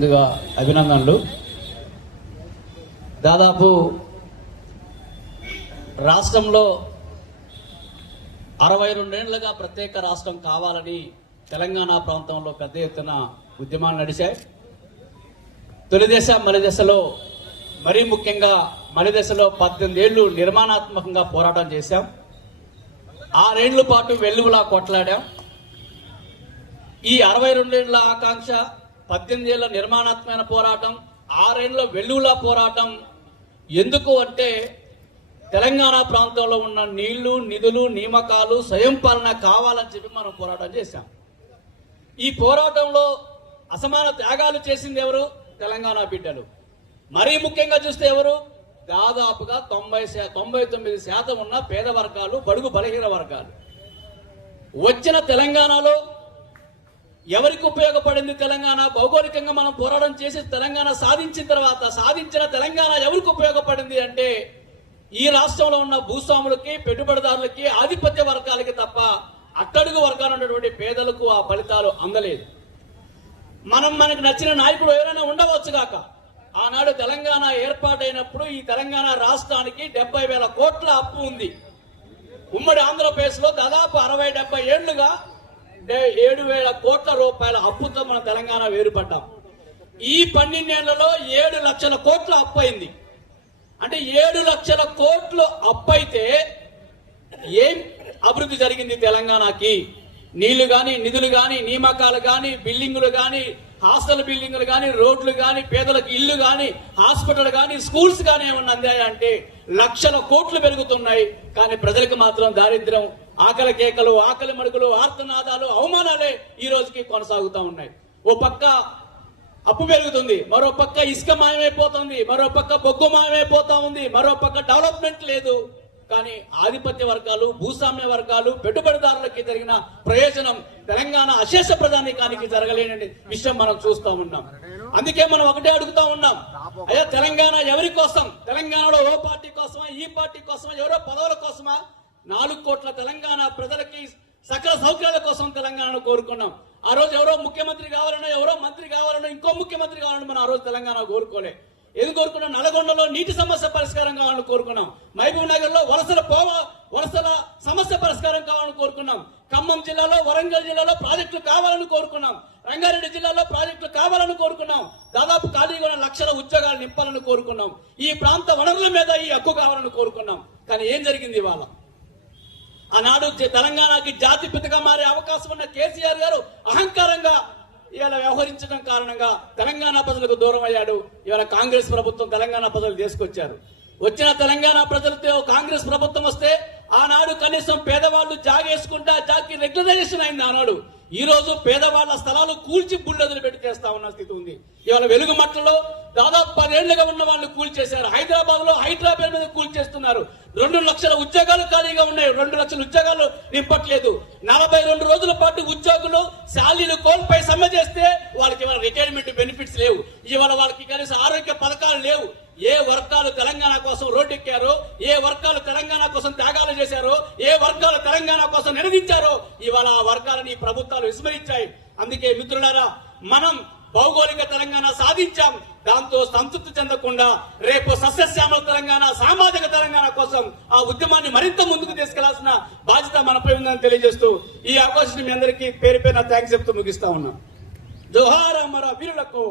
ముందుగా అభినందనలు. దాదాపు రాష్ట్రంలో 62 ఏళ్లుగా ప్రత్యేక రాష్ట్రం కావాలని తెలంగాణ ప్రాంతంలో పెద్ద ఎత్తున ఉద్యమాలు నడిచాయి. తొలి దశ మలి దశలో మరీ ముఖ్యంగా మలి దశలో 18 ఏళ్లు నిర్మాణాత్మకంగా పోరాటం చేశాం. 6 ఏళ్ల పాటు వెల్లువలా కొట్లాడాం. ఈ 62 ఏళ్ల ఆకాంక్ష, 18 ఏళ్ల నిర్మాణాత్మకమైన పోరాటం, 6 ఏళ్ల వెల్లువలా పోరాటం ఎందుకు అంటే తెలంగాణ ప్రాంతంలో ఉన్న నీళ్లు, నిధులు, నియామకాలు, స్వయం పాలన కావాలని చెప్పి మనం పోరాటం చేశాం. ఈ పోరాటంలో అసమాన త్యాగాలు చేసింది ఎవరు? తెలంగాణ బిడ్డలు. మరీ ముఖ్యంగా చూస్తే ఎవరు? దాదాపుగా 99% ఉన్న పేద వర్గాలు, బడుగు బలహీన వర్గాలు. వచ్చిన తెలంగాణలో ఎవరికి ఉపయోగపడింది తెలంగాణ? భౌగోళికంగా మనం పోరాటం చేసి తెలంగాణ సాధించిన తర్వాత సాధించిన తెలంగాణ ఎవరికి ఉపయోగపడింది అంటే ఈ రాష్ట్రంలో ఉన్న భూస్వాములకి, పెట్టుబడిదారులకి, ఆధిపత్య వర్గాలకి తప్ప అట్టడుగు వర్గాలు ఉన్నటువంటి పేదలకు ఆ ఫలితాలు అందలేదు. మనకు నచ్చిన నాయకుడు ఎవరైనా ఉండవచ్చు కాక, ఆనాడు తెలంగాణ ఏర్పాటైనప్పుడు ఈ తెలంగాణ రాష్ట్రానికి 70,000 కోట్ల అప్పు ఉంది. ఉమ్మడి ఆంధ్రప్రదేశ్ లో దాదాపు 60-70 ఏళ్లుగా 7,000 కోట్ల రూపాయల అప్పుతో మన తెలంగాణ వేరుపడ్డాం. ఈ 12 ఏళ్లలో 7 లక్షల కోట్ల అప్పు అయింది. అంటే 7 లక్షల కోట్లు అప్పైతే ఏం అభివృద్ధి జరిగింది తెలంగాణకి? నీళ్లు కానీ, నిధులు కానీ, నియామకాలు కానీ, బిల్డింగులు కానీ, హాస్టల్ బిల్డింగులు కానీ, రోడ్లు కానీ, పేదలకు ఇల్లు కానీ, హాస్పిటల్ కానీ, స్కూల్స్ కానీ ఏమన్నా అందాయా అంటే లక్షల కోట్లు పెరుగుతున్నాయి. కానీ ప్రజలకు మాత్రం దారిద్ర్యం, ఆకలి కేకలు, ఆకలి మడుగులు, ఆర్తనాదాలు, అవమానాలే ఈ రోజుకి కొనసాగుతూ ఉన్నాయి. ఓ పక్క అప్పు పెరుగుతుంది, మరో పక్క ఇసుక మాయమైపోతుంది, మరో పక్క బొగ్గు మాయమైపోతా ఉంది, మరో పక్క డెవలప్మెంట్ లేదు. కానీ ఆధిపత్య వర్గాలు, భూస్వామ్య వర్గాలు, పెట్టుబడిదారులకి జరిగిన ప్రయోజనం తెలంగాణ అశేష ప్రధానికానికి జరగలేని విషయం మనం చూస్తూ ఉన్నాం. అందుకే మనం ఒకటే అడుగుతా ఉన్నాం, అయ్యా తెలంగాణ ఎవరి కోసం? తెలంగాణలో ఓ పార్టీ కోసమా, ఈ పార్టీ కోసమా, ఎవరో పదవుల కోసమా? 4 కోట్ల తెలంగాణ ప్రజలకి సకల సౌకర్యాల కోసం తెలంగాణను కోరుకున్నాం. ఆ రోజు ఎవరో ముఖ్యమంత్రి కావాలనో, ఎవరో మంత్రి కావాలనో, ఇంకో ముఖ్యమంత్రి కావాలని మనం ఆ రోజు తెలంగాణ కోరుకోలే. ఎందుకు కోరుకున్నాం? నల్గొండలో నీటి సమస్య పరిష్కారం కావాలని కోరుకున్నాం. మహబూబ్ నగర్ లో వలసల సమస్య పరిష్కారం కావాలని కోరుకున్నాం. ఖమ్మం జిల్లాలో, వరంగల్ జిల్లాలో ప్రాజెక్టులు కావాలని కోరుకున్నాం. రంగారెడ్డి జిల్లాలో ప్రాజెక్టులు కావాలని కోరుకున్నాం. దాదాపు ఖాళీగా ఉన్న లక్షల ఉద్యోగాలు నింపాలని కోరుకున్నాం. ఈ ప్రాంత వనరుల మీద ఈ హక్కు కావాలని కోరుకున్నాం. కానీ ఏం జరిగింది ఇవాళ? ఆనాడు తెలంగాణకి జాతిపితగా మారే అవకాశం ఉన్న కేసీఆర్ గారు అహంకారంగా ఇవాళ వ్యవహరించడం కారణంగా తెలంగాణ ప్రజలకు దూరం అయ్యాడు. ఇవాళ కాంగ్రెస్ ప్రభుత్వం తెలంగాణ ప్రజలు తీసుకొచ్చారు. వచ్చిన తెలంగాణ ప్రజలతో కాంగ్రెస్ ప్రభుత్వం వస్తే ఆనాడు కనీసం పేదవాళ్ళు జాగేసుకుంటా జాకి రెగ్యులరైజేషన్ అయింది ఆనాడు. ఈ రోజు పేదవాళ్ల స్థలాలు కూల్చి బుల్డోజర్లు పెట్టి చేస్తా ఉన్న స్థితి ఉంది. ఇవాళ వెలుగుమట్టలో దాదాపు 10 ఏళ్లుగా ఉన్న వాళ్ళు కూల్చేశారు. హైదరాబాద్ లో హైదరాబాద్ మీద కూల్చేస్తున్నారు. 2 లక్షల ఉద్యోగాలు ఖాళీగా ఉన్నాయి. 2 లక్షల ఉద్యోగాలు నింపట్లేదు. 42 రోజుల పాటు ఉద్యోగులు శాలరీలు కోల్పోయి సమ్మె చేస్తే వాళ్ళకి ఇవాళ రిటైర్మెంట్ బెనిఫిట్స్ లేవు. ఇవాళ వాళ్ళకి కనీసం ఆరోగ్య పథకాలు లేవు. ఏ వర్గాలు తెలంగాణ కోసం రోడ్డెక్కారో, ఏ వర్గాలు తెలంగాణ కోసం త్యాగాలు చేశారో, ఏ వర్గాలు తెలంగాణ కోసం నిలదించారో ఇవాళ ఆ వర్గాలని ప్రభుత్వాలు విస్మరించాయి. అందుకే మిత్రులారా, మనం భౌగోళిక తెలంగాణ సాధించాం. దాంతో సంతృప్తి చెందకుండా రేపు సస్యశ్యామల తెలంగాణ, సామాజిక తెలంగాణ కోసం ఆ ఉద్యమాన్ని మరింత ముందుకు తీసుకెళ్లాల్సిన బాధ్యత మనపై ఉందని తెలియజేస్తూ ఈ అవకాశం మీ అందరికీ పేరు పేరున థ్యాంక్స్ చెప్తూ ముగిస్తా ఉన్నాం. జోహార్ అమర వీరులకు.